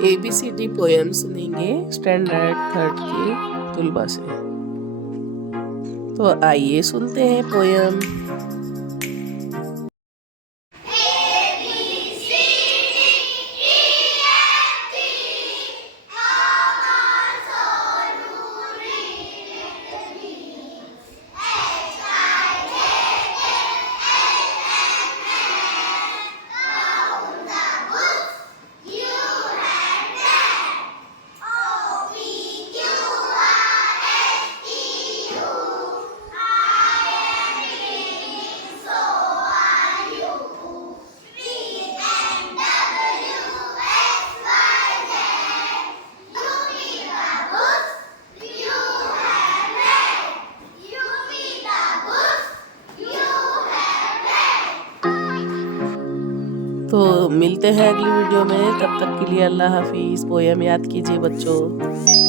ABCD poem सुनेंगे standard third की तुलबा से। तो आइए सुनते हैं पोएम। तो मिलते हैं अगली वीडियो में, तब तक के लिए अल्लाह हाफिज़। पोएम याद कीजिए बच्चों।